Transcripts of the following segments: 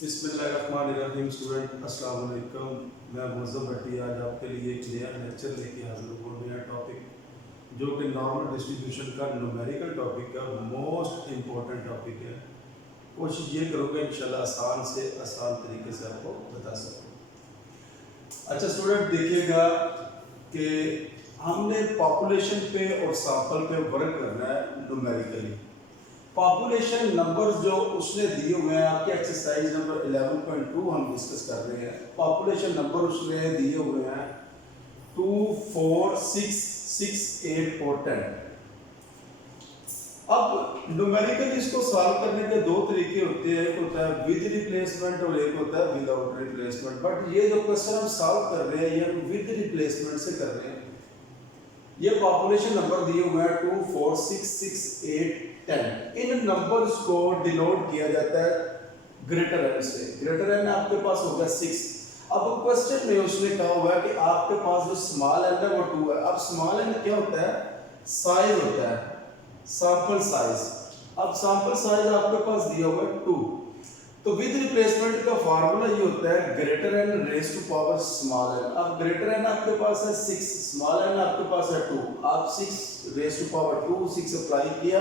बिस्मिल्लाहिर्रहमानिर्रहीम। स्टूडेंट अस्सलाम वालेकुम। मैं मुअज़्ज़म भट्टी आज आपके लिए एक नया लेक्चर लेके हाजिर हूँ। नया टॉपिक जो कि नॉर्मल डिस्ट्रीब्यूशन का न्यूमेरिकल टॉपिक है, मोस्ट इम्पोर्टेंट टॉपिक है। कोशिश ये करोगे इंशाल्लाह आसान से आसान तरीके से आपको बता सकूँ। अच्छा स्टूडेंट देखिएगा कि हमने पॉपुलेशन पे और सैंपल पे वर्क करना है न्यूमेरिकली। पॉपुलेशन नंबर जो उसने दिए हुए हैं आपके एक्सरसाइज नंबर 11.2 हम डिस्कस कर रहे हैं। पॉपुलेशन नंबर उसने दिए हुए हैं 2, 4, 6, 6, 8 और 10। अब न्यूमेरिकली इसको सॉल्व करने के दो तरीके होते हैं, एक होता है विद रिप्लेसमेंट और एक होता है विदाउट रिप्लेसमेंट। बट ये जो क्वेश्चन हम सॉल्व कर रहे हैं ये हम विद रिप्लेसमेंट से कर रहे हैं। ये पॉपुलेशन नंबर दिए हुए हैं 2, 4, 6, 6, 8, 10। इन नंबर्स को डिनोट किया जाता है ग्रेटर एन से। ग्रेटर एन आपके पास होगा 6। अब क्वेश्चन में उसने कहा हुआ है कि आपके पास जो स्मॉल एन है वो 2 है। अब स्मॉल एन क्या होता है? साइज होता है, सैंपल साइज। अब सैंपल साइज आपके पास दिया हुआ है 2। तो विद रिप्लेसमेंट का फार्मूला ये होता है greater n raise to power small n. अब ग्रेटर एन आपके पास है 6, स्मॉल एन आपके पास है 2। आप 6 रेज टू पावर 2 6 अप्लाई किया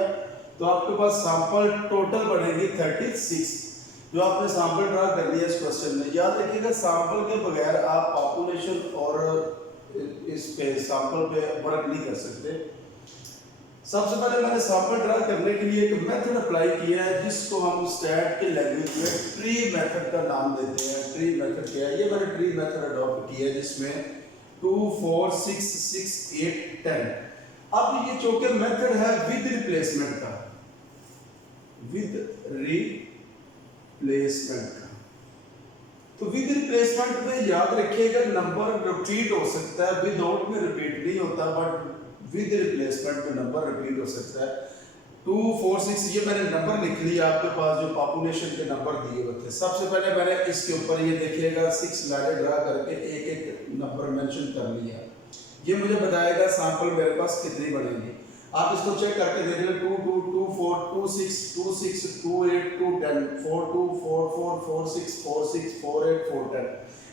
तो आपके पास सैंपल टोटल बनेगी 36 जो आपने सैंपल ड्रा कर लिया इस क्वेश्चन में। याद रखिएगा सैंपल के बगैर आप पॉपुलेशन और इस पे सैंपल पे वर्क नहीं कर सकते। सबसे पहले मैंने सैंपल ड्रा करने के लिए एक मेथड अप्लाई किया है जिसको हम स्टैट की लैंग्वेज में ट्री मेथड का नाम देते हैं। ट्री मेथड क्या है? ये मैंने ट्री मेथड अडॉप्ट किया है जिसमें 2, 4, 6, 6, 8, 10। अब ये चूंकि मेथड है विद रिप्लेसमेंट का, विद रिप्लेसमेंट का, तो विद रिप्लेसमेंट में याद रखिएगा नंबर रिपीट हो सकता है, विदाउट में रिपीट नहीं होता, बट विद रिप्लेसमेंट में नंबर रिपीट हो सकता है। 2, 4, 6 ये मैंने नंबर लिख लिया आपके पास जो पॉपुलेशन के नंबर दिए हुए थे। सबसे पहले मैंने इसके ऊपर ये देखिएगा 6 लाइनें ड्रा करके एक एक नंबर मेंशन कर लिया। ये मुझे बताएगा सैंपल मेरे पास कितनी बनेगी। आप इसको चेक करके देख लो 2, 2, 2, 4, 2, 6, 2, 6, 2, 8, 2, 10, 4, 2, 4, 4, 4, 6, 4, 6, 4, 8, 4, 10।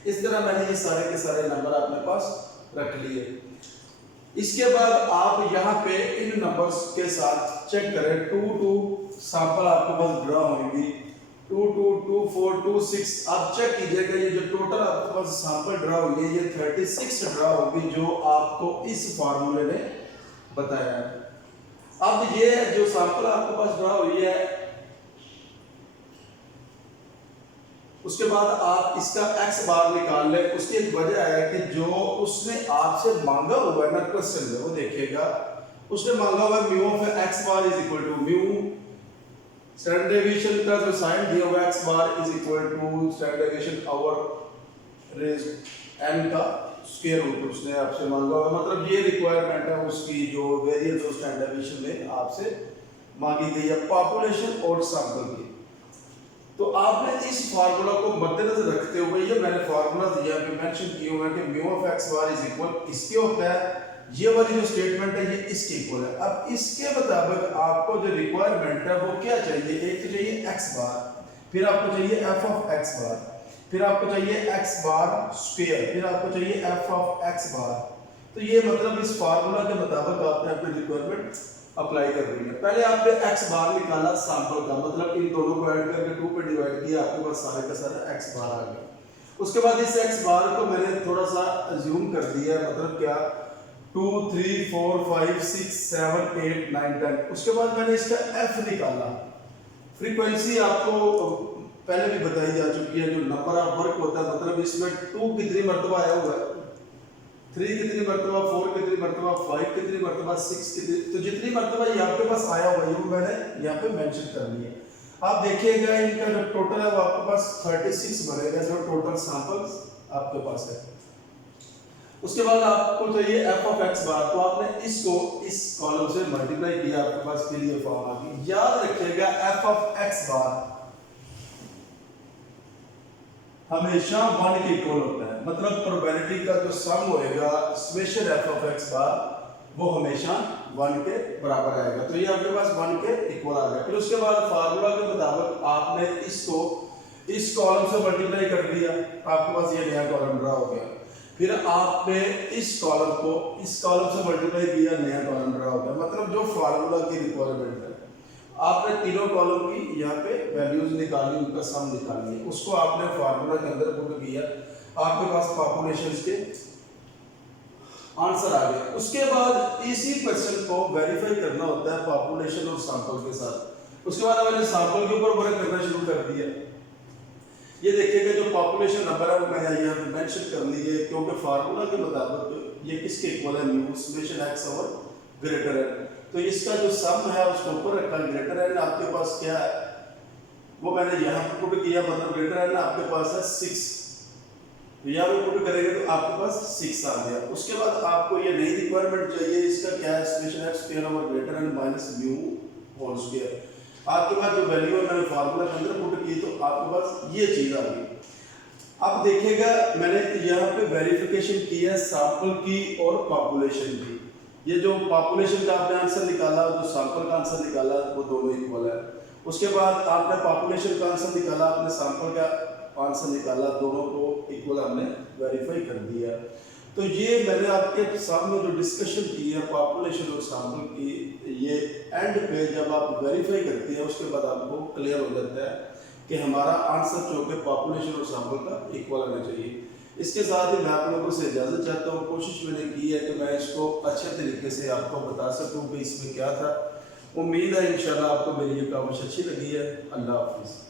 इस तरह मैंने ये सारे के सारे नंबर अपने पास रख लिए। इसके बाद आप यहाँ पे इन नंबर्स के साथ चेक करें 2, 2 सैंपल आपके पास ड्रा होंगी 2, 2, 2, 4, 2, 6। आप चेक कीजिएगा ये जो टोटल आपके पास सैंपल ड्रा हुई है ये 36 ड्रा होगी जो आपको इस फार्मूले ने बताया है। अब ये जो सैंपल आपके पास ड्रा हुई है उसके बाद आप इसका x बार निकाल लें। उसकी एक वजह है कि जो उसने आपसे मांगा हुआ है ना क्वेश्चन में वो देखिएगा उसने मांगा हुआ है mu of x bar is equal to mu standard deviation का जो साइन दिया हुआ है x bar is equal to standard deviation over raise n का स्क्वायर रूट उसने आपसे मांगा हुआ है। मतलब ये रिक्वायरमेंट है उसकी जो वेरिएंस ऑफ स्टैंडर्ड डेविएशन में आपसे मांगी गई है पॉपुलेशन और सैंपल की। तो आपने इस फार्मूला को मद्देनजर रखते हुए ये मैंने फार्मूला दिया पे मेंशन किए हुए हैं कि mu of x bar is equal इसके होता है, ये वाली जो स्टेटमेंट है ये इसके इक्वल है। अब इसके मुताबिक आपको जो रिक्वायरमेंट है वो क्या चाहिए? एक तो चाहिए x बार, फिर आपको चाहिए f ऑफ x बार, फिर आपको चाहिए x बार स्क्वायर, फिर आपको चाहिए f ऑफ x बार। तो ये मतलब इस फार्मूला के मुताबिक आपने अपनी रिक्वायरमेंट अप्लाई कर रही है। पहले आपने x बार निकाला सैंपल का, मतलब इन दोनों को ऐड करके 2 पे डिवाइड किया, आपके पास सारे का सारा x बार आ गया। उसके बाद इस x बार को मैंने थोड़ा सा अज्यूम कर दिया, मतलब क्या 2, 3, 4, 5, 6, 7, 8, 9, 10। उसके बाद मैंने इसका f निकाला। फ्रीक्वेंसी आपको पहले भी बताई जा चुकी है, जो नंबर ऑफ वर्क होता है, मतलब इसमें 2 कितनी मरतबा आया हुआ है, 3 कितनी मरतबा, 4 कितनी मरतबा, 5 कितनी मरतबा, 6 कितनी, तो जितनी मरतबा ये आपके पास आया हुआ है वो मैंने यहाँ पे मेंशन कर लिया। आप देखिएगा इनका जो टोटल है वो आपके पास 36 बनेगा जो टोटल सैंपल्स आपके पास है। उसके बाद आपको चाहिए f ऑफ x बार, तो आपने इसको इस कॉलम से मल्टीप्लाई किया, आपके पास के लिए फॉर्म आ गई। याद रखिएगा f ऑफ x बार हमेशा 1 के इक्वल होता है, मतलब प्रोबेबिलिटी का जो सम होएगा समेशन f ऑफ x बार वो हमेशा 1 के बराबर आएगा। तो ये आपके पास 1 के इक्वल आ गया। फिर उसके बाद फार्मूला के मुताबिक आपने इसको इस कॉलम से मल्टीप्लाई कर दिया, आपके पास ये नया कॉलम ड्रा हो गया। फिर आपने इस कॉलम को इस कॉलम से मल्टीप्लाई किया, नया कॉलम ड्रा हो गया। मतलब जो फार्मूला की रिक्वायरमेंट है, आपने तीनों कॉलम की यहाँ पे वैल्यूज निकाली, उनका सम निकाली है, उसको आपने फार्मूला के अंदर पुट किया, आपके पास पॉपुलेशन के आंसर आ गए। उसके बाद इसी क्वेश्चन को वेरीफाई करना होता है पॉपुलेशन और सैंपल के साथ। उसके बाद मैंने सैंपल के ऊपर वर्क करना शुरू कर दिया। ये देखिएगा जो पॉपुलेशन नंबर है वो मैंने यहाँ पे मेंशन कर ली है, क्योंकि फार्मूला के मुताबिक ये किसके इक्वल है, mu summation x over greater n. तो इसका जो सम है उसको ऊपर रखा, ग्रेटर एन आपके पास क्या है वो मैंने यहाँ पे पुट किया, मतलब ग्रेटर एन आपके पास है 6, तो यहाँ पे पुट करेंगे तो आपके पास 6 आ गया। उसके बाद आपको ये नई रिक्वायरमेंट चाहिए, इसका क्या है, summation x square over greater n minus mu whole square. आपके पास जो वैल्यू है मैंने फार्मूला के अंदर पुट की, तो आपके पास ये चीज आ गई। अब देखिएगा मैंने यहाँ पे वेरिफिकेशन की है सैंपल की और पॉपुलेशन की। ये जो पॉपुलेशन का आपने आंसर निकाला, जो सैंपल का आंसर निकाला, वो दोनों इक्वल है। उसके बाद आपने पॉपुलेशन का आंसर निकाला, आपने सैंपल का आंसर निकाला, दोनों को इक्वल हमने वेरीफाई कर दिया। तो ये मैंने आपके सामने जो डिस्कशन की है पॉपुलेशन और सैंपल की, ये एंड पे जब आप वेरीफाई करते हैं उसके बाद आपको क्लियर हो जाता है कि हमारा आंसर जो कि पॉपुलेशन और सैंपल का इक्वल होना चाहिए। इसके साथ ही मैं आप लोगों से इजाज़त चाहता हूँ। कोशिश मैंने की है कि मैं इसको अच्छे तरीके से आपको बता सकूँ कि इसमें क्या था। उम्मीद है इंशाल्लाह आपको मेरी ये काविश अच्छी लगी है। अल्लाह हाफिज़।